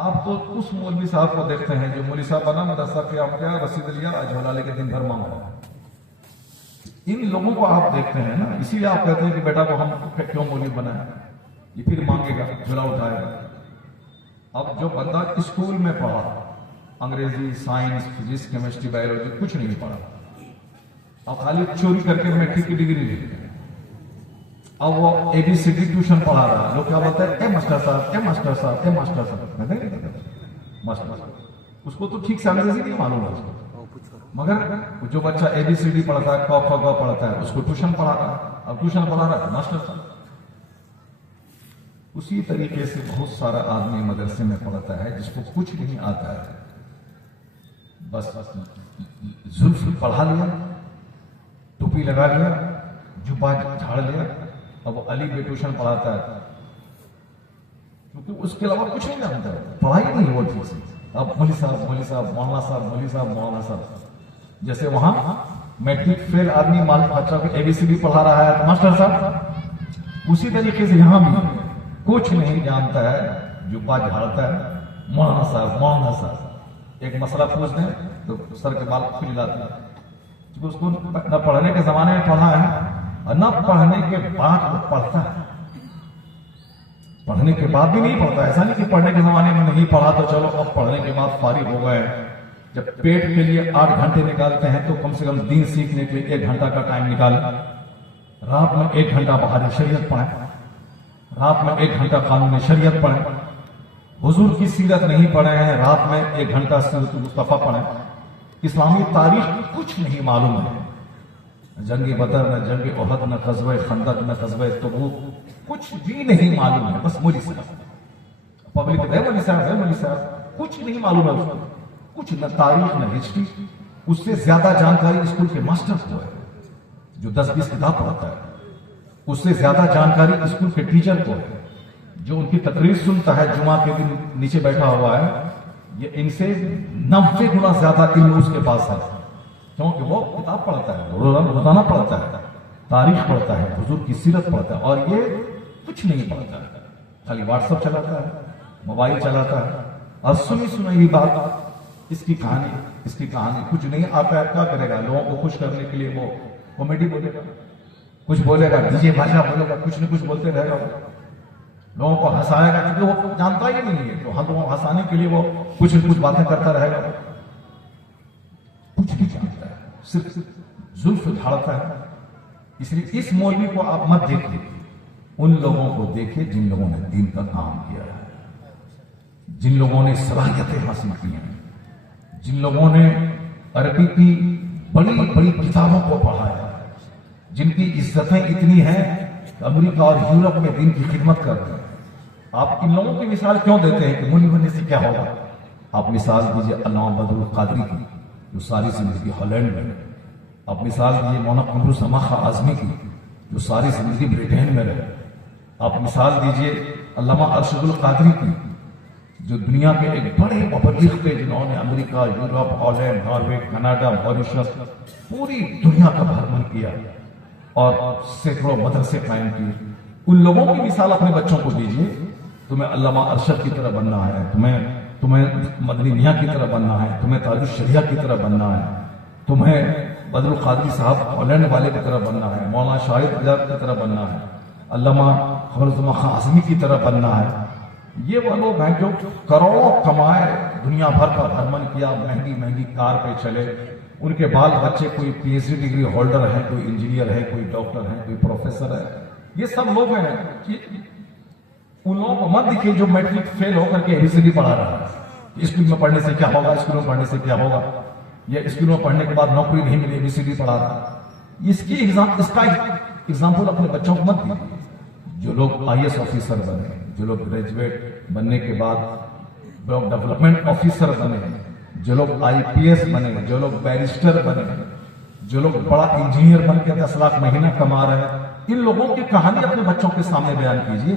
آپ تو اس مولوی صاحب کو دیکھتے ہیں جو مولوی صاحب بنا مدرسہ قیام کیا رسید لیا جھولا لے کے دن بھر مانگ رہا ہے. ان لوگوں کو آپ دیکھتے ہیں نا, اسی لیے آپ کہتے ہیں کہ بیٹا کو ہم کیوں مولوی بنائے, یہ پھر مانگے گا جھولا اٹھائے گا. اب جو بندہ اسکول میں پڑھا انگریزی سائنس فزکس کیمسٹری بایولوجی کچھ نہیں پڑھا, اب خالی چوری کر کے میٹرک کی ڈگری لے لی, اب وہ اے بی سی ڈی ٹیوشن پڑھا رہا, لوگ کیا بولتے ہیں اے ماسٹر صاحب اے ماسٹر صاحب اے ماسٹر صاحب, ماسٹر صاحب اس کو تو ٹھیک سے انگریزی نہیں معلوم ہے اس کو, مگر جو بچہ اے بی سی ڈی پڑھتا ہے ک خ گ پڑھتا ہے اس کو ٹیوشن پڑھا رہا ہے, اب ٹیوشن پڑھا رہا ہے ماسٹر صاحب. اسی طریقے سے بہت سارا آدمی مدرسے میں پڑھتا ہے جس کو کچھ نہیں آتا ہے, بس زلف پڑھا لیا, ٹوپی لگا لیا, جبہ جھاڑ لیا, اب وہ علی بے ٹیوشن پڑھاتا ہے کیونکہ اس کے علاوہ کچھ نہیں جانتا ہے, پڑھائی نہیں وہ ٹھیک سے. اب مولوی صاحب مولوی صاحب مولانا صاحب مولوی صاحب مولانا صاحب, جیسے وہاں میٹرک فیل آدمی بچہ کو اے بی سی ڈی پڑھا رہا ہے ماسٹر صاحب, اسی طریقے سے یہاں بھی کچھ نہیں جانتا ہے جبہ جھاڑتا ہے مولانا صاحب مولانا صاحب. ایک مسئلہ پوچھ دیں تو سر کے بال کھل جاتے ہیں, کیونکہ اس کو نہ پڑھنے کے زمانے میں پڑھا ہے اور نہ پڑھنے کے بعد وہ پڑھتا ہے. پڑھنے کے بعد بھی نہیں پڑھتا, ایسا نہیں کہ پڑھنے کے زمانے میں نہیں پڑھا تو چلو اب پڑھنے کے بعد فارغ ہو گئے. جب پیٹ کے لیے 8 گھنٹے نکالتے ہیں تو کم سے کم دین سیکھنے کے لیے 1 گھنٹہ کا ٹائم نکالیں. رات میں 1 گھنٹہ بہار شریعت پڑھیں, رات میں 1 گھنٹہ قانون شریعت پڑھیں. حضور کی سیرت نہیں پڑھے ہیں, رات میں 1 گھنٹہ سیرت مصطفیٰ پڑھیں. اسلامی تاریخ کچھ نہیں معلوم ہے, جنگ بدر نہ جنگ احد نہ غزوہ خندق نہ غزوہ تبوک, کچھ بھی نہیں معلوم ہے. بس مولوی صاحب پبلک ہے مولوی صاحب ہے مولوی صاحب, کچھ نہیں معلوم ہے اس کو, کچھ نہ تاریخ نہ ہسٹری. اس سے زیادہ جانکاری اسکول کے ماسٹر کو ہے جو 10-20 کتاب پڑھتا ہے, اس سے زیادہ جانکاری اسکول کے ٹیچر کو ہے جو ان کی تقریر سنتا ہے جمعہ کے دن نیچے بیٹھا ہوا ہے. یہ ان سے 90 گنا زیادہ علم اس کے پاس ہے, کیونکہ وہ کتاب پڑھتا ہے, روزانہ پڑھتا ہے, تاریخ پڑھتا ہے, حضور کی سیرت پڑھتا ہے, اور یہ کچھ نہیں پڑھتا ہے, خالی واٹس ایپ چلاتا ہے, موبائل چلاتا ہے, اور سنی سنائی بات اس کی کہانی کچھ نہیں آتا ہے. کیا کرے گا؟ لوگوں کو خوش کرنے کے لیے وہ کامیڈی بولے گا, کچھ بولے گا, ڈی جے بھاجا بولے گا, کچھ نہ کچھ بولتے رہے گا, لوگوں کو ہنسائے گا, کیونکہ وہ جانتا ہی نہیں ہے, تو ہم لوگوں ہنسانے کے لیے وہ کچھ نہ کچھ باتیں کرتا رہے گا. کچھ نہیں جانتا ہے, صرف زلف جھاڑتا ہے. اس لیے اس مولوی کو آپ مت دیکھیے, ان لوگوں کو دیکھیں جن لوگوں نے دین کا کام کیا ہے, جن لوگوں نے صلاحیتیں حاصل کی ہیں, جن لوگوں نے عربی کی بڑی بڑی کتابوں کو پڑھا ہے, جن کی عزتیں اتنی ہیں کہ امریکہ اور یورپ میں دین کی خدمت کر رہے ہیں. آپ ان لوگوں کی مثال کیوں دیتے ہیں کہ مولوی بننے سے کیا ہوگا؟ آپ مثال دیجئے علامہ بدر القادری کی جو ساری زندگی ہالینڈ میں رہے. آپ مثال دیجئے مولانا قمر الزمان خان اعظمی کی جو ساری زندگی بریٹین میں رہے. آپ مثال دیجئے علامہ ارشد القادری کی جو دنیا کے ایک بڑے مبلغ تھے, جنہوں نے America, Europe, Holland, Norway, Canada, Mauritius, پوری دنیا کا بھرمن کیا اور سینکڑوں مدرسے قائم کیے. ان لوگوں کی مثال اپنے بچوں کو دیجئے. تمہیں علامہ ارشد کی طرح بننا ہے, تمہیں مدنی میاں کی طرح بننا ہے, تمہیں تاج الشریعہ کی طرح بننا ہے, تمہیں بدر القادری صاحب ہالینڈ والے کی طرح بننا ہے, مولانا شاہد اجاد کی طرح بننا ہے, علامہ قمر الزمان خان اعظمی کی طرح بننا ہے. یہ وہ لوگ ہیں جو کروڑوں کمائے, دنیا بھر کا بھرمن کیا, مہنگی مہنگی کار پہ چلے, ان کے بال بچے کوئی P H D degree holder ہے, کوئی انجینئر ہے, کوئی ڈاکٹر ہے, کوئی پروفیسر ہے. یہ سب لوگ ہیں. ان لوگوں کو مت دیکھیے جو میٹرک فیل ہو کر کے اے بی سی ڈی پڑھا رہا ہے. اسکول میں پڑھنے سے کیا ہوگا, اسکول میں پڑھنے سے کیا ہوگا, یا اسکول میں پڑھنے کے بعد نوکری نہیں ملی, اے بی سی ڈی پڑھا رہا ہے. اس کا ایگزامپل اپنے بچوں کو مت دیجیے. جو لوگ آئی ایس آفیسر بنے, جو لوگ گریجویٹ بننے کے بعد بلاک ڈیولپمنٹ آفیسر بنے, جو لوگ آئی پی ایس بنے, جو لوگ بیرسٹر بنے, جو لوگ بڑا انجینئر بن کے 10 لاکھ مہینہ کما رہے ہیں, ان لوگوں کی کہانی اپنے بچوں کے سامنے بیان کیجیے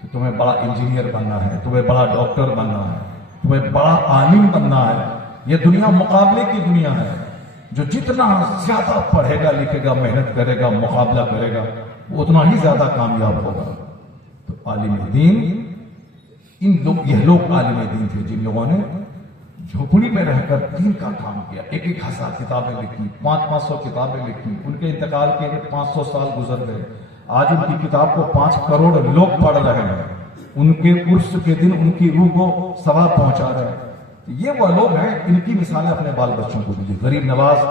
کہ تمہیں بڑا انجینئر بننا ہے, تمہیں بڑا ڈاکٹر بننا ہے, تمہیں بڑا عالم بننا ہے. یہ دنیا مقابلے کی دنیا ہے. جو جتنا زیادہ پڑھے گا, لکھے گا, محنت کرے گا, مقابلہ کرے گا, وہ اتنا ہی زیادہ کامیاب ہوگا. تو عالم دین یہ لوگ عالم دین تھے جن لوگوں نے جھوپڑی میں رہ کر دین کا کام کیا. 1,000 کتابیں لکھی, 500 کتابیں لکھی. ان کے انتقال کے 500 سال گزر گئے. آج ان کی کتاب کو 5 کروڑ لوگ پڑھ رہے ہیں. ان کے عرس کے دن ان کی روح کو ثواب پہنچا رہے ہیں. یہ وہ لوگ ہیں, ان کی مثالیں اپنے بال بچوں کو دیجیے. غریب نواز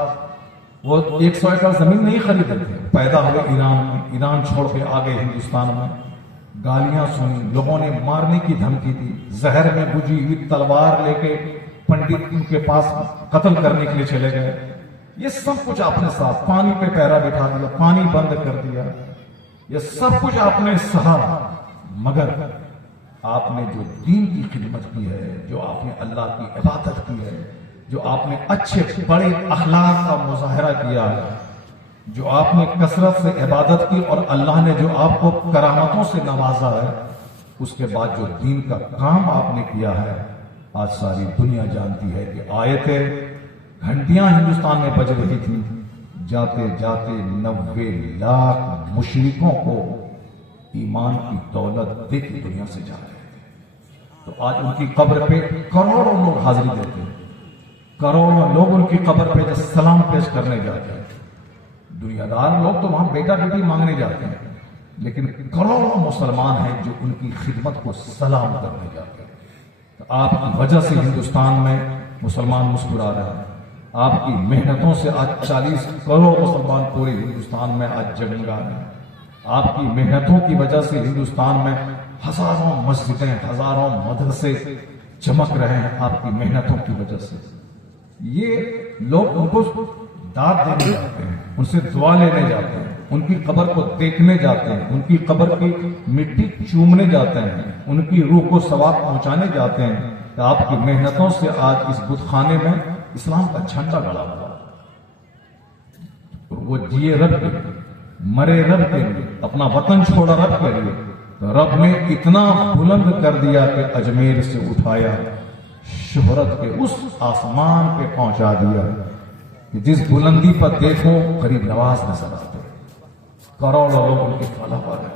وہ 100 ایکڑ زمین نہیں خریدے تھے, پیدا ہوئے ایران میں, ایران چھوڑ کے آگے ہندوستان میں. گالیاں سنی, لوگوں نے مارنے کی دھمکی دی, زہر میں بجھی ہوئی تلوار لے کے پنڈت ان کے پاس قتل کرنے کے لیے چلے گئے. یہ سب کچھ آپ نے ساتھ, پانی پہ پیرا بٹھا دیا, پانی بند کر دیا, یہ سب کچھ آپ نے سہا. مگر آپ نے جو دین کی خدمت کی ہے, جو آپ نے اللہ کی عبادت کی ہے, جو آپ نے اچھے بڑے اخلاق کا مظاہرہ کیا ہے, جو آپ نے کثرت سے عبادت کی اور اللہ نے جو آپ کو کرامتوں سے نوازا ہے, اس کے بعد جو دین کا کام آپ نے کیا ہے, آج ساری دنیا جانتی ہے کہ آیتیں گھنٹیاں ہندوستان میں بج رہی تھیں, جاتے جاتے 90 لاکھ مشرکوں کو ایمان کی دولت دے کے دنیا سے جا رہے تھے. تو آج ان کی قبر پہ کروڑوں لوگ حاضری دیتے ہیں, کروڑوں لوگ ان کی قبر پہ جب سلام پیش کرنے جاتے ہیں. دنیا دار لوگ تو وہاں بیٹا بیٹی مانگنے جاتے ہیں, لیکن کروڑوں مسلمان ہیں جو ان کی خدمت کو سلام کرنے جاتے ہیں. تو آپ کی وجہ سے ہندوستان میں مسلمان مسکرا رہے ہیں. آپ کی محنتوں سے آج 40 کروڑ مسلمان پورے ہندوستان میں آج جگمگا رہے ہیں. آپ کی محنتوں کی وجہ سے ہندوستان میں ہزاروں مسجدیں, ہزاروں مدرسے چمک رہے ہیں, آپ کی محنتوں کی وجہ سے. یہ لوگ ان کو داد دینے جاتے ہیں, ان سے دعا لینے جاتے ہیں, ان کی قبر کو دیکھنے جاتے ہیں, ان کی قبر کی مٹی چومنے جاتے ہیں, ان کی روح کو ثواب پہنچانے جاتے ہیں. کہ آپ کی محنتوں سے آج اس بت خانے میں اسلام کا جھنڈا گڑا ہوا. وہ جیے رب کے, مرے رب کے لیے, اپنا وطن چھوڑا رب کے لیے. رب نے اتنا بلند کر دیا کہ اجمیر سے اٹھایا, شہرت کے اس آسمان پہ پہنچا دیا کہ جس بلندی پر دیکھو غریب نواز نظر آتے. کروڑوں لوگ ان کے فالوور ہیں.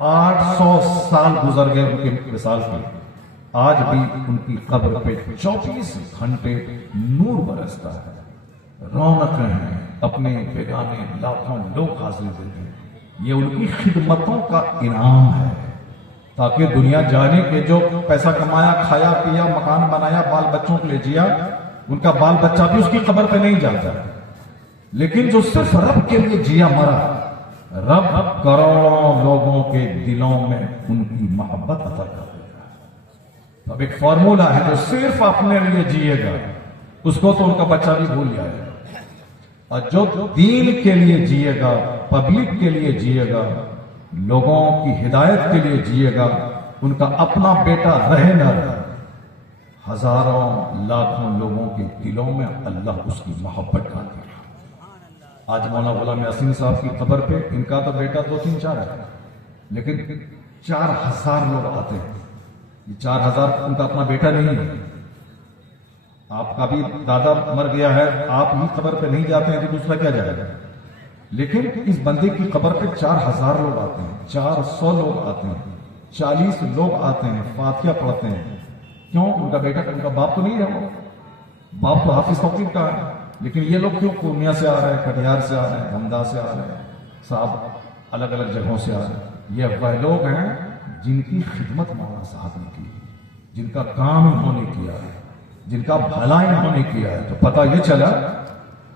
800 سال گزر گئے ان کے مثال کی, آج بھی ان کی قبر پہ 24 گھنٹے نور برستا ہے, رونقیں ہیں, اپنے بیگانے لاکھوں لوگ حاضر دیتے ہیں. یہ ان کی خدمتوں کا انعام ہے, تاکہ دنیا جانے کہ جو پیسہ کمایا, کھایا پیا, مکان بنایا, بال بچوں کے لیے جیا, ان کا بال بچہ بھی اس کی قبر پہ نہیں جاتا. لیکن جو صرف رب کے لیے جیا مرا, رب کروڑوں لوگوں کے دلوں میں ان کی محبت عطا کر دیتا ہے. اب ایک فارمولا ہے, جو صرف اپنے لیے جیے گا اس کو تو ان کا بچہ بھی بھول جائے گا, اور جو دین کے لیے جیے گا, پبلک کے لیے جیے گا, لوگوں کی ہدایت کے لیے جیے گا, ان کا اپنا بیٹا رہے نہ رہے, ہزاروں لاکھوں لوگوں کے دلوں میں اللہ اس کی محبت ڈال دے گا. آج مولانا غلام یاسین صاحب کی قبر پہ ان کا تو بیٹا 2 3 4 ہے, لیکن 4000 لوگ آتے ہیں. یہ 4000 ان کا اپنا بیٹا نہیں ہے. آپ کا بھی دادا مر گیا ہے, آپ ہی قبر پہ نہیں جاتے ہیں تو دوسرا کیا جائے گا. لیکن اس بندے کی قبر پہ 4000 لوگ آتے ہیں, 400 لوگ آتے ہیں, 40 لوگ آتے ہیں, فاتحہ پڑھتے ہیں. کیوں؟ ان کا بیٹا, ان کا باپ تو نہیں ہے, وہ باپ تو حافظ توقیر کا ہے. لیکن یہ لوگ کیوں پورنیہ سے آ رہے ہیں, کٹیہار سے آ رہے ہیں, بھنڈا سے آ رہے ہیں, صاحب الگ الگ جگہوں سے آ رہے ہیں. یہ وہ لوگ ہیں جن کی خدمت مولانا صاحب نے کی, جن کا کام انہوں نے کیا ہے, جن کا بھلائی انہوں نے کیا ہے. تو پتہ یہ چلا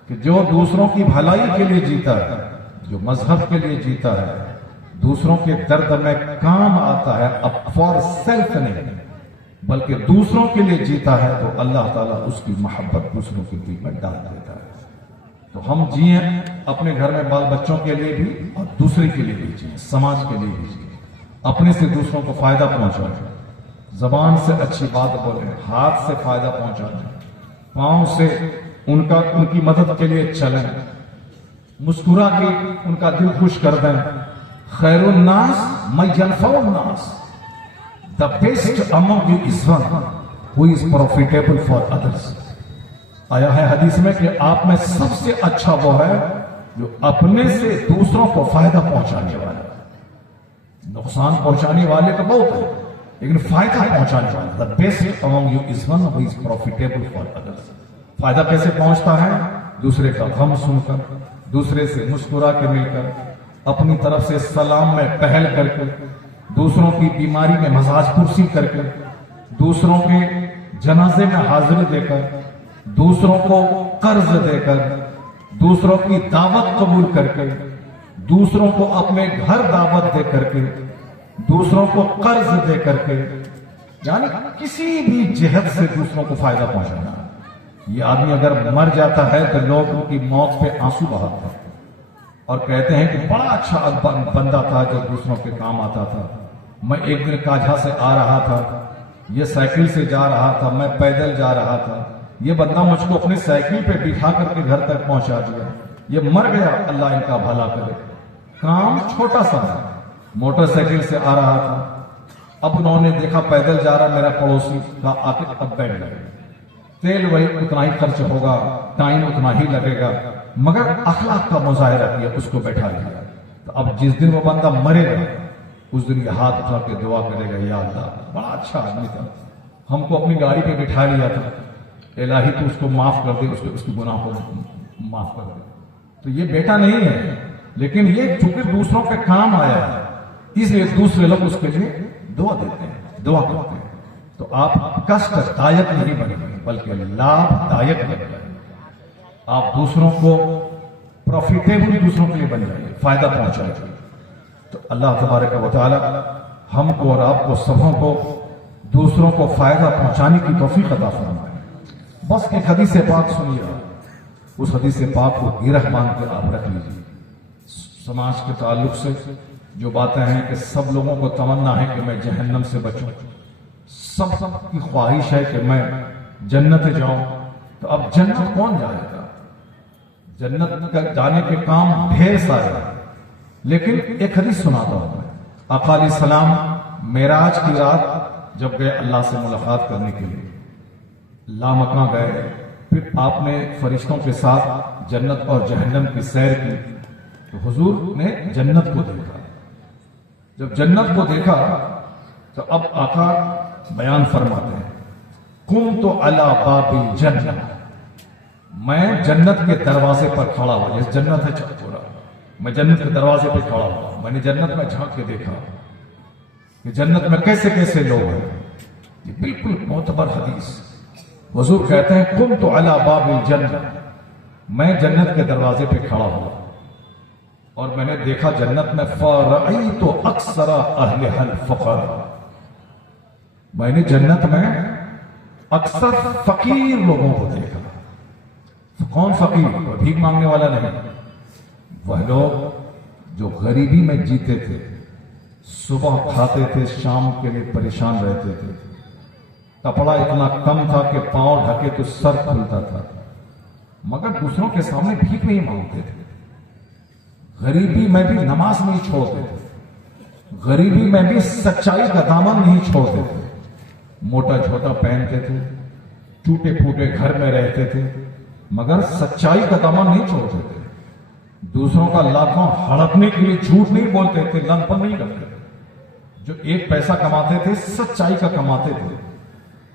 کہ جو دوسروں کی بھلائی کے لیے جیتا ہے, جو مذہب کے لیے جیتا ہے, دوسروں کے درد میں کام آتا ہے, اب فار سیلف نہیں بلکہ دوسروں کے لیے جیتا ہے, تو اللہ تعالیٰ اس کی محبت دوسروں کے دل میں ڈال دیتا ہے. تو ہم جئیں اپنے گھر میں بال بچوں کے لیے بھی اور دوسرے کے لیے بھی جئیں, سماج کے لیے بھی جئیں, اپنے سے دوسروں کو فائدہ پہنچائیں, زبان سے اچھی بات بولیں, ہاتھ سے فائدہ پہنچائیں, پاؤں سے ان کی مدد کے لیے چلیں, مسکرا کے ان کا دل خوش کر دیں. خیر الناس من ينفع الناس. The best among you is one who is profitable for others. آیا ہے حدیث میں کہ آپ میں سب سے اچھا وہ ہے جو اپنے سے دوسروں کو فائدہ پہنچانے والا. نقصان پہنچانے والے تو بہت ہیں, لیکن فائدہ پہنچانے والا. The best among you is one who is profitable for others. فائدہ کیسے پہنچتا ہے؟ دوسرے کا غم سن کر، دوسرے سے مسکرا کے مل کر، اپنی طرف سے سلام میں پہل کر کے، دوسروں کی بیماری میں مزاج پرسی کر کے، دوسروں کے جنازے میں حاضری دے کر، دوسروں کو قرض دے کر، دوسروں کی دعوت قبول کر کے، دوسروں کو اپنے گھر دعوت دے کر کے، دوسروں کو قرض دے کر کے، یعنی کسی بھی جہت سے دوسروں کو فائدہ پہنچانا. یہ آدمی اگر مر جاتا ہے تو لوگوں کی موت پہ آنسو بہاتا ہے اور کہتے ہیں کہ بڑا اچھا بندہ تھا جو دوسروں کے کام آتا تھا. میں ایک دن کاجھا سے آ رہا تھا، یہ سائیکل سے جا رہا تھا، میں پیدل جا رہا تھا، یہ بندہ مجھ کو اپنی سائیکل پہ بٹھا کر کے گھر تک پہنچا دیا. یہ مر گیا، اللہ ان کا بھلا کرے. کام چھوٹا سا ہے، موٹر سائیکل سے آ رہا تھا، اب انہوں نے دیکھا پیدل جا رہا میرا پڑوسی کا، آ کے اب بیٹھ گئے. تیل وہی اتنا ہی خرچ ہوگا، ٹائم اتنا ہی لگے گا، مگر اخلاق کا مظاہرہ کیا، اس کو بیٹھا لیا. تو اب جس دن وہ بندہ مرے گا اس دن یہ ہاتھ اٹھا کے دعا کرے گا، یا اللہ بڑا اچھا آدمی تھا، ہم کو اپنی گاڑی پہ بٹھا لیا تھا، الہی تو اس کو معاف کر دے، اس کے گناہ کو معاف کر دے. تو یہ بیٹا نہیں ہے، لیکن یہ چونکہ دوسروں کے کام آیا ہے اس لیے دوسرے لوگ اس کے لیے دعا دیتے ہیں، دعا کرتے ہیں. تو آپ کشٹ دایک نہیں بنے بلکہ لابھ دایک بن جائیں. آپ دوسروں کو پروفیٹیبل دوسروں کے لیے بن جائیں، فائدہ پہنچائیں. تو اللہ تبارک و تعالی ہم کو اور آپ کو سبوں کو دوسروں کو فائدہ پہنچانے کی توفیق عطا فرمائے. بس ایک حدیث پاک سنیے، اس حدیث پاک کو گرہ باندھ کے آپ رکھ لیجیے. سماج کے تعلق سے جو باتیں ہیں کہ سب لوگوں کو تمنا ہے کہ میں جہنم سے بچوں، سب کی خواہش ہے کہ میں جنت جاؤں. تو اب جنت کون جائے گا؟ جنت کا جانے کے کام ڈھیر سارے ہیں، لیکن ایک حدیث سناتا ہوں میں. آقا علیہ السلام معراج کی رات جب گئے اللہ سے ملاقات کرنے کے لیے، لامکاں گئے، پھر آپ نے فرشتوں کے ساتھ جنت اور جہنم کی سیر کی. تو حضور نے جنت کو دیکھا. جب جنت کو دیکھا تو اب آقا بیان فرماتے ہیں، قمت علی باب الجنہ، میں جنت کے دروازے پر کھڑا ہوا. یہ جنت ہے چکورا، میں جنت کے دروازے پہ کھڑا ہوا. میں نے جنت میں جھانک کے دیکھا کہ جنت میں کیسے کیسے لوگ ہیں. یہ بالکل معتبر حدیث. حضور کہتے ہیں قمت علی باب الجنہ، میں جنت کے دروازے پہ کھڑا ہوا اور میں نے دیکھا جنت میں فرأیت اکثر اہلھا الفقراء، میں نے جنت میں اکثر فقیر لوگوں کو دیکھا. کون فقیر؟ بھیک مانگنے والا نہیں، وہ لوگ جو غریبی میں جیتے تھے، صبح کھاتے تھے، شام کے لیے پریشان رہتے تھے، کپڑا اتنا کم تھا کہ پاؤں ڈھکے تو سر کھلتا تھا، مگر دوسروں کے سامنے بھیک نہیں مانگتے تھے. غریبی میں بھی نماز نہیں چھوڑتے تھے، غریبی میں بھی سچائی کا دامن نہیں چھوڑتے تھے. موٹا چھوٹا پہنتے تھے، ٹوٹے پھوٹے گھر میں رہتے تھے، مگر سچائی کا دامن نہیں چھوڑتے تھے. دوسروں کا لاکھوں ہڑپنے کے لیے جھوٹ نہیں بولتے تھے، لن پن نہیں کرتے تھے. جو ایک پیسہ کماتے تھے سچائی کا کماتے تھے،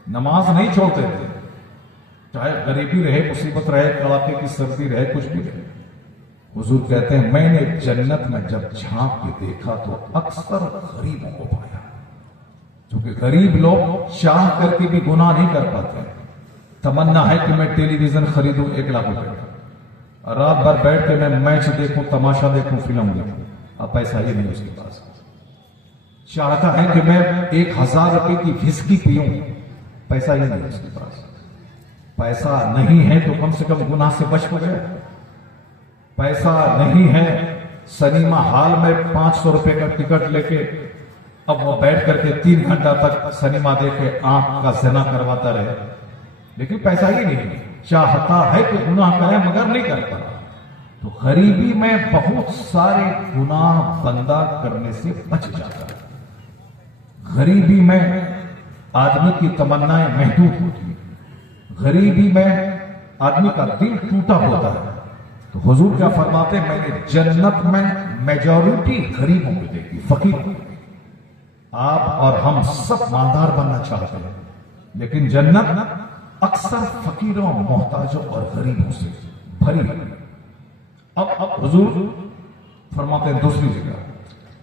نماز نہیں چھوڑتے تھے، چاہے غریبی رہے، مصیبت رہے، کڑاکے کی سردی رہے، کچھ بھی رہے. حضور کہتے ہیں میں نے جنت میں جب جھانک کے دیکھا تو اکثر غریبوں کو پایا. کیونکہ غریب لوگ چاہ کر کے بھی گناہ نہیں کر پاتے. تمنا ہے کہ میں ٹیلی ویژن خریدوں 1 لاکھ روپے کا، رات بھر بیٹھ کے میں میچ دیکھوں، تماشا دیکھوں، فلم دیکھوں. اب پیسہ ہی نہیں اس کے پاس. چاہتا ہے کہ میں 1000 روپے کی وhisky پیوں، پیسہ ہی نہیں اس کے پاس. پیسہ نہیں ہے تو کم سے کم گناہ سے بچ تو گئے. پیسہ نہیں ہے، سنیما ہال میں 500 روپے کا ٹکٹ لے کے اب وہ بیٹھ کر کے 3 گھنٹہ تک سنیما دیکھے، آنکھ کا زنا کرواتا رہے، لیکن پیسہ ہی نہیں. چاہتا ہے کہ گناہ کرے مگر نہیں کرتا. تو غریبی میں بہت سارے گناہ بندہ کرنے سے بچ جاتا ہے. غریبی میں آدمی کی تمنائیں محدود ہوتی ہیں، غریبی میں آدمی کا دل ٹوٹا ہوتا ہے. تو حضور کیا فرماتے ہیں، میں نے جنت میں میجورٹی غریبوں کو دیکھی، فقیروں کو دیکھی. آپ اور ہم سب مالدار بننا چاہتے ہیں، لیکن جنت اکثر فقیروں، محتاجوں اور غریبوں سے بھری ہے۔ اب حضور فرماتے ہیں دوسری جگہ،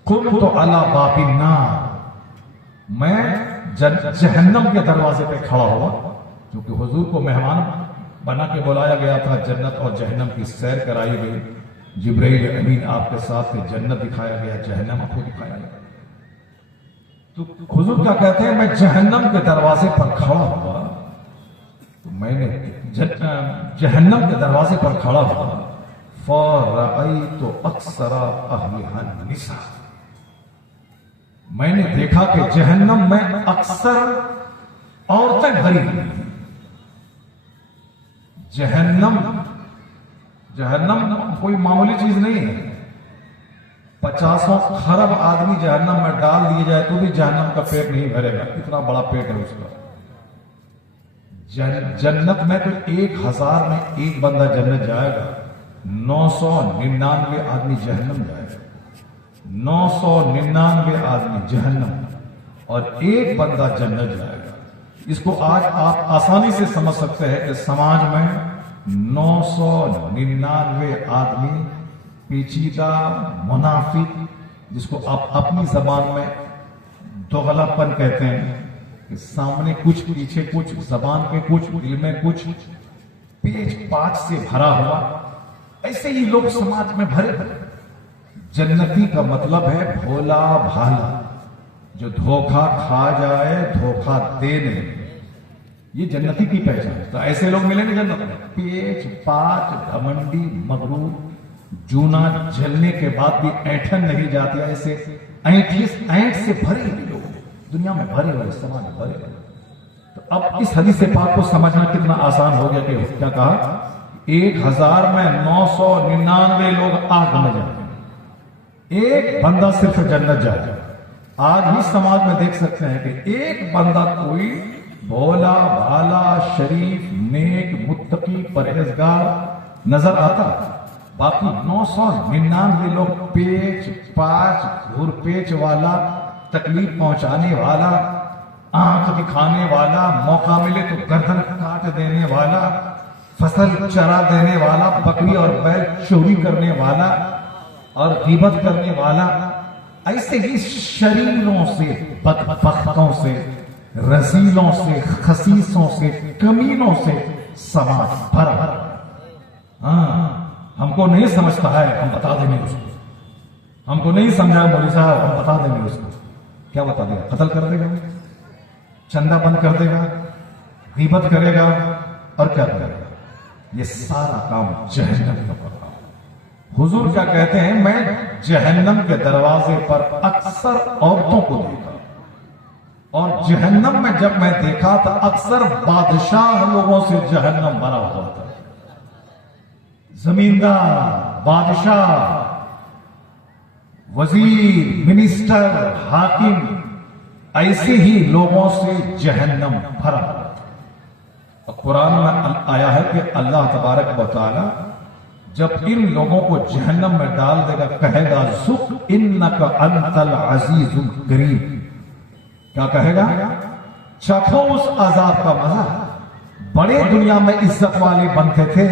قمت علی باب النار، میں جہنم کے دروازے پہ کھڑا ہوا، کیونکہ حضور کو مہمان بنا کے بلایا گیا تھا، جنت اور جہنم کی سیر کرائی گئی، جبرائیل امین آپ کے ساتھ تھے، جنت دکھایا گیا، جہنم آپ کو دکھایا گیا۔ تو حضور کیا کہتے ہیں، میں جہنم کے دروازے پر کھڑا ہوا، تو میں نے جہنم کے دروازے پر کھڑا ہوا، فَرَأَيْتُ أَكْثَرَ أَهْلِهَا النِّسَاء، میں نے دیکھا کہ جہنم میں اکثر عورتیں بھری ہوئی ہیں۔ جہنم کوئی معمولی چیز نہیں ہے، 50 خرب آدمی جہنم میں ڈال دیے جائے تو بھی جہنم کا پیٹ نہیں بھرے گا، اتنا بڑا پیٹ ہے اس کا۔ جنت میں تو 1000 میں ایک بندہ جنت جائے گا، 999 آدمی جہنم جائے گا، 999 آدمی جہنم اور ایک بندہ جنت جائے گا۔ اس کو آج آپ آسانی سے سمجھ سکتے ہیں کہ سماج میں 999 آدمی پیچیدہ، منافق، جس کو آپ اپنی زبان میں دوغلاپن کہتے ہیں، کہ سامنے کچھ، پیچھے کچھ، زبان پہ کچھ، دل میں کچھ، پیچ پاچ سے بھرا ہوا، ایسے ہی لوگ سماج میں بھرے بھرے۔ جنتی کا مطلب ہے بھولا بھالا، جو دھوکہ کھا جائے دھوکہ دے نہیں، یہ جنتی کی پہچان ہے۔ تو ایسے لوگ ملیں گے جنت میں، پیچ پاچ، گھمنڈی، مغرور، جونا جلنے کے بعد بھی اینٹھن نہیں جاتی، ایسے اینٹ سے بھرے ہوئے لوگ دنیا میں بھرے ہوئے، سماج میں بھرے ہوئے۔ تو اب اس حدیث پاک کو سمجھنا کتنا آسان ہو گیا کہ کیا کہا، 1000 میں 999 لوگ آگ میں جائیں، ایک بندہ صرف جنت جائے گا۔ آج ہی سماج میں دیکھ سکتے ہیں کہ ایک بندہ کوئی بھولا بھالا، شریف، نیک، متقی، پرہیزگار نظر آتا، باقی 999 لوگ پیچ پاچ، گھر پیچ والا، تکلیف پہنچانے والا، آنکھ دکھانے والا، موقع ملے تو گردن کاٹ دینے والا، فصل چرا دینے والا، بکری اور بیل چوری کرنے والا اور غیبت کرنے والا، ایسے ہی شریروں سے، بدبختوں سے، رذیلوں سے، خسیسوں سے، کمینوں سے سماج بھرا۔ ہاں، ہم کو نہیں سمجھتا ہے، ہم بتا دیں گے اس کو، ہم کو نہیں سمجھا مولوی صاحب، ہم بتا دیں گے اس کو۔ کیا بتا دے گا؟ قتل کر دے گا، چندہ بند کر دے گا، غیبت کرے گا، اور کیا کرے گا؟ یہ سارا کام جہنم کا کام۔ حضور کیا کہتے ہیں، میں جہنم کے دروازے پر اکثر عورتوں کو دیکھا، اور جہنم میں جب میں دیکھا تو اکثر بادشاہ لوگوں سے جہنم بھرا ہوا تھا، زمیندار، بادشاہ، وزیر، منسٹر، حاکم، ایسے ہی لوگوں سے جہنم بھرا ہوا تھا۔ قرآن میں آیا ہے کہ اللہ تبارک و تعالی جب ان لوگوں کو جہنم میں ڈال دے گا، کہے گا ذُقْ اِنَّکَ أَنْتَ الْعَزِیزُ الْکَرِیمُ، کیا کہے گا؟ چکھو اس عذاب کا مزہ۔ بڑے دنیا میں عزت والے بنتے تھے،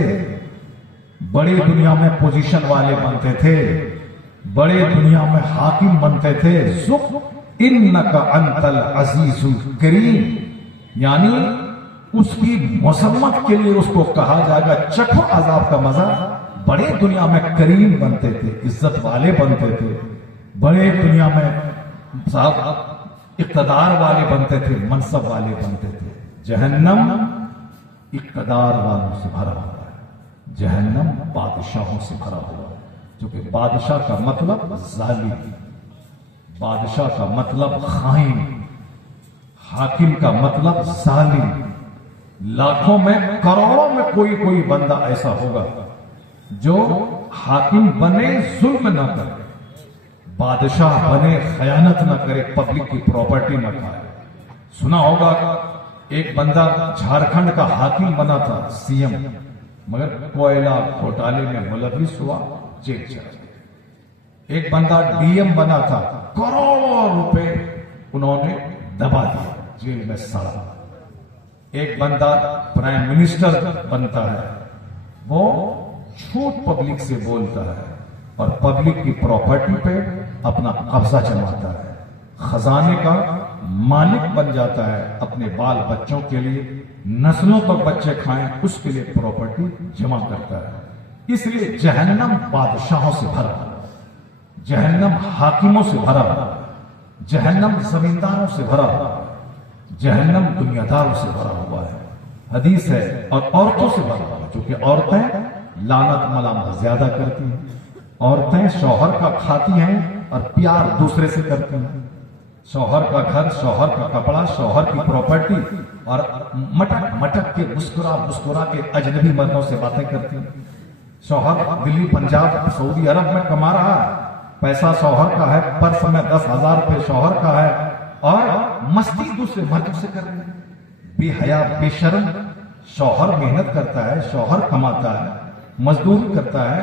بڑے دنیا میں پوزیشن والے بنتے تھے، بڑے دنیا میں حاکم بنتے تھے۔ ذُقْ اِنَّکَ أَنْتَ الْعَزِیزُ الْکَرِیمُ، یعنی اس کی مذمت کے لیے اس کو کہا جائے گا چکھو عذاب کا مزہ۔ بڑے دنیا میں کریم بنتے تھے، عزت والے بنتے تھے، بڑے دنیا میں اقتدار والے بنتے تھے، منصب والے بنتے تھے۔ جہنم اقتدار والوں سے بھرا ہوا ہے، جہنم بادشاہوں سے بھرا ہوا ہے، کیونکہ بادشاہ کا مطلب ظالم، بادشاہ کا مطلب خائن، حاکم کا مطلب ظالم۔ لاکھوں میں، کروڑوں میں کوئی بندہ ایسا ہوگا جو حاکم بنے ظلم نہ کرے، بادشاہ بنے خیانت نہ کرے، پبلک کی پراپرٹی نہ کھائے۔ سنا ہوگا ایک بندہ جھارکھنڈ کا حاکم بنا تھا، سی ایم، مگر کوئلہ گھوٹالے میں ملوث ہوا، جیل چلا گیا۔ ایک بندہ ڈی ایم بنا تھا، کروڑوں روپے انہوں نے دبا دیا، جیل میں سڑا۔ ایک بندہ پرائم منسٹر بنتا ہے، وہ جھوٹ پبلک سے بولتا ہے اور پبلک کی پراپرٹی پہ اپنا قبضہ جماتا ہے، خزانے کا مالک بن جاتا ہے، اپنے بال بچوں کے لیے نسلوں تک بچے کھائیں اس کے لیے پراپرٹی جمع کرتا ہے۔ اس لیے جہنم بادشاہوں سے بھرا، جہنم حاکموں سے بھرا، جہنم زمینداروں سے بھرا، جہنم دنیا داروں سے بھرا ہوا ہے۔ حدیث ہے، اور عورتوں سے بھرا ہوا، کیونکہ عورتیں لعنت ملامت زیادہ کرتی ہیں، عورتیں شوہر کا کھاتی ہیں اور پیار دوسرے سے کرتی ہیں، شوہر کا گھر، شوہر کا کپڑا، شوہر کی پراپرٹی، اور مٹک مٹک کے مسکرا مسکرا کے اجنبی مردوں سے باتیں کرتی ہیں۔ شوہر دلی پنجاب سعودی عرب میں کما رہا ہے، پیسہ شوہر کا ہے، پرس میں 10,000 روپے شوہر کا ہے، اور مستی دوسرے مرد سے کر رہے ہیں۔ بے حیا بے شرم، شوہر محنت کرتا ہے، شوہر کماتا ہے، مزدوری کرتا ہے،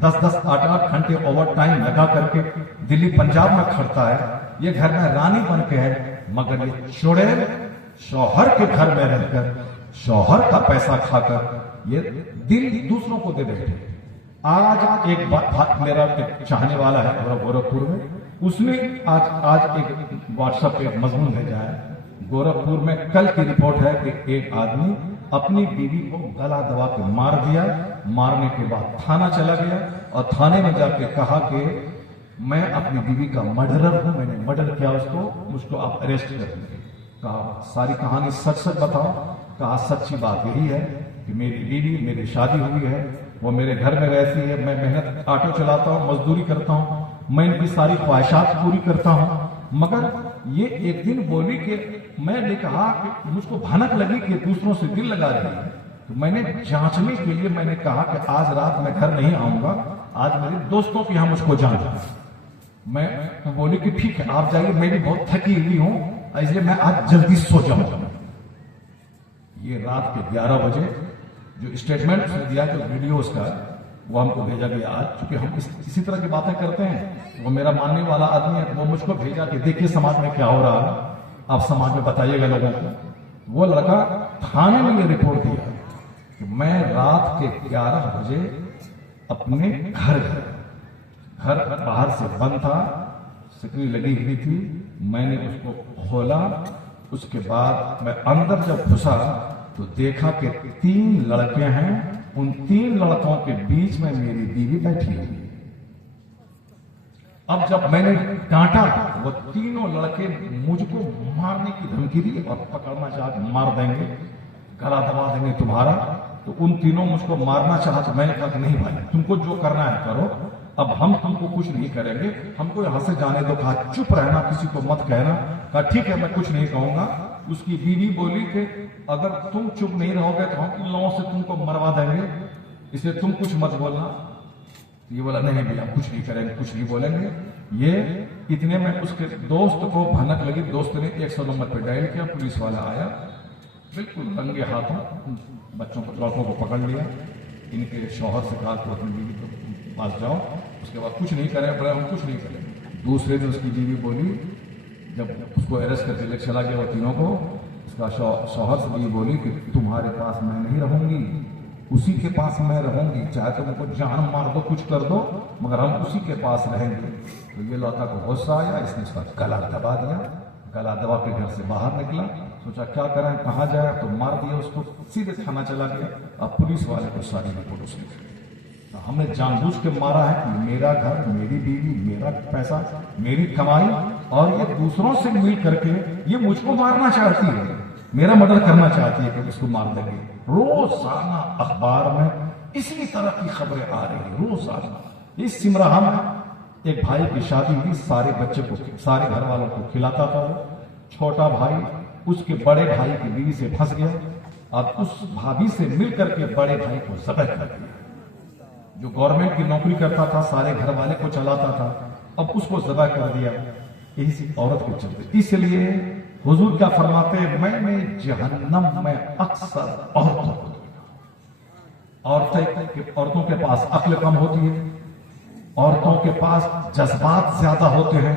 10-10 8-8 گھنٹے اوور ٹائم لگا کر کے دلی پنجاب میں کھڑتا ہے، یہ گھر میں رانی بن کے ہے، مگر یہ چڑیل شوہر کے گھر میں رہ کر شوہر کا پیسہ کھا کر یہ دل دوسروں کو دے بیٹھے۔ آج ایک بات، میرا ایک چاہنے والا ہے گورکھپور میں، اس نے آج ایک واٹس ایپ پہ مضمون بھیجا ہے۔ گورکھپور میں کل کی رپورٹ ہے کہ ایک آدمی اپنی بیوی کو گلا دبا کے مار دیا، مارنے کے بعد تھانہ چلا گیا اور تھانے میں جا کے کہا کہ میں اپنی بیوی کا مرڈرر ہوں، میں نے مرڈر کیا اس کو، مجھ کو آپ اریسٹ کر دیجیے۔ کہا ساری کہانی سچ سچ بتاؤ۔ کہا سچی بات یہی ہے کہ میری بیوی، میری شادی ہوئی ہے، وہ میرے گھر میں رہتی ہے، میں محنت آٹو چلاتا ہوں، مزدوری کرتا ہوں، میں ان کی ساری خواہشات پوری کرتا ہوں، مگر یہ ایک دن بولی کہ میں نے کہا کہ مجھ کو بھنک لگی کہ دوسروں سے دل لگا رہی ہے، تو میں نے جانچنے کے لیے میں نے کہا کہ آج رات میں گھر نہیں آؤں گا، آج میرے دوستوں کے یہاں مجھ کو جانا۔ میں بولی کہ ٹھیک ہے آپ جائیے، میں بھی بہت تھکی ہوئی ہوں، اس لیے میں آج جلدی سو جاؤں گا۔ یہ رات کے 11 بجے جو اسٹیٹمنٹ دیا کہ ویڈیوز کا، وہ ہم کو بھیجا گیا آج، چونکہ ہم اسی طرح کی باتیں کرتے ہیں، وہ میرا ماننے والا آدمی ہے، وہ مجھ کو بھیجا کہ دیکھیے سماج میں کیا ہو رہا ہے، آپ سماج میں بتائیے گا لوگوں کو۔ وہ لڑکا تھانے میں یہ رپورٹ دیا کہ میں رات کے 11 بجے اپنے گھر باہر سے بند تھا، سکری لگی ہوئی تھی، میں نے اس کو کھولا، اس کے بعد میں اندر جب گھسا تو دیکھا کہ 3 لڑکے ہیں، ان 3 لڑکوں کے بیچ میں میری بیوی بیٹھی ہوئی۔ اب جب میں نے ڈانٹا، وہ تینوں لڑکے مجھ کو مارنے کی دھمکی دی اور پکڑنا چاہا، مار دیں گے، گلا دبا دیں گے تمہارا، تو ان تینوں مجھ کو مارنا چاہا، تو میں نے کہا کہ نہیں بھائی، تم کو جو کرنا ہے کرو، اب ہم تم کو کچھ نہیں کریں گے، ہم کو یہاں سے جانے دو۔ کہا چپ رہنا، کسی کو مت کہنا۔ کہا ٹھیک ہے میں کچھ نہیں کہوں گا۔ اس کی بیوی بولی کہ اگر تم چپ نہیں رہو گے تو ہم ان لوگوں سے تم کو مروا دیں گے، اس لیے تم کچھ مت بولنا۔ یہ بولا نہیں بھیا کچھ نہیں کریں گے، کچھ نہیں بولیں گے۔ یہ اتنے میں اس کے دوست کو بھنک لگی، دوست نے 100 نمبر پہ ڈائل کیا، پولیس والا آیا، بالکل رنگے ہاتھوں بچوں کو، لڑکوں کو پکڑ لیا، ان کے شوہر سے کہا کہ اپنی بیوی کے پاس جاؤ، اس کے بعد کچھ نہیں کریں، بڑے ہم کچھ نہیں کریں۔ دوسرے دن اس کی بیوی بولی، جب اس کو اریسٹ کر کے لے چلا گیا وہ تینوں کو، اس کا شوہر سے یہ بولی کہ تمہارے پاس میں نہیں رہوں گی، اسی کے پاس میں رہوں گی، چاہے تم کو جان مار دو، کچھ کر دو، مگر ہم اسی کے پاس رہیں گے۔ تو یہ لڑکا کو غصہ آیا، اس نے اس کا گلا دبا دیا، گلا دبا کے گھر سے باہر نکلا، سوچا کیا کریں، کہاں جائے، تو مار دیا اس کو، سیدھے تھانہ چلا گیا۔ اب پولیس والے کو ساری رپورٹ اس نے، ہم نے جان بوجھ کے مارا ہے کہ میرا گھر، میری بیوی، میرا پیسہ، میری کمائی، اور یہ دوسروں سے مل کر کے یہ مجھ کو مارنا چاہتی ہے، میرا مدد کرنا چاہتی ہے کہ اس کو مار دیں گے۔ روزانہ اخبار میں اسی طرح کی خبریں آ رہی ہیں، روزانہ۔ اس سمراہ میں ایک بھائی کی شادی ہوئی، سارے بچے کو، سارے گھر والوں کو کھلاتا تھا وہ، چھوٹا بھائی اس کے بڑے بھائی کی بیوی سے پھنس گیا اور اس بھابھی سے مل کر کے بڑے بھائی کو ذبح کر دیا۔ جو گورنمنٹ کی نوکری کرتا تھا، سارے گھر والے کو چلاتا تھا، اب اس کو ذبح کر دیا، یہی سی عورت کو چلتے۔ اس لیے حضور کیا فرماتے ہیں، میں نے جہنم میں اکثر عورتوں کو دیکھا۔ عورتوں کے پاس عقل کم ہوتی ہے، عورتوں کے پاس جذبات زیادہ ہوتے ہیں،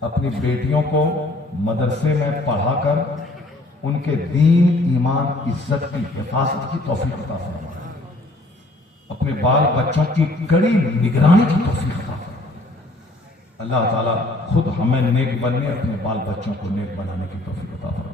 اپنی بیٹیوں کو مدرسے میں پڑھا کر ان کے دین ایمان عزت کی حفاظت کی توفیق عطا فرمائے، اپنے بال بچوں کی کڑی نگرانی کی توفیق عطا فرمائے۔ اللہ تعالیٰ خود ہمیں نیک بننے، اپنے بال بچوں کو نیک بنانے کی توفیق عطا فرمائے۔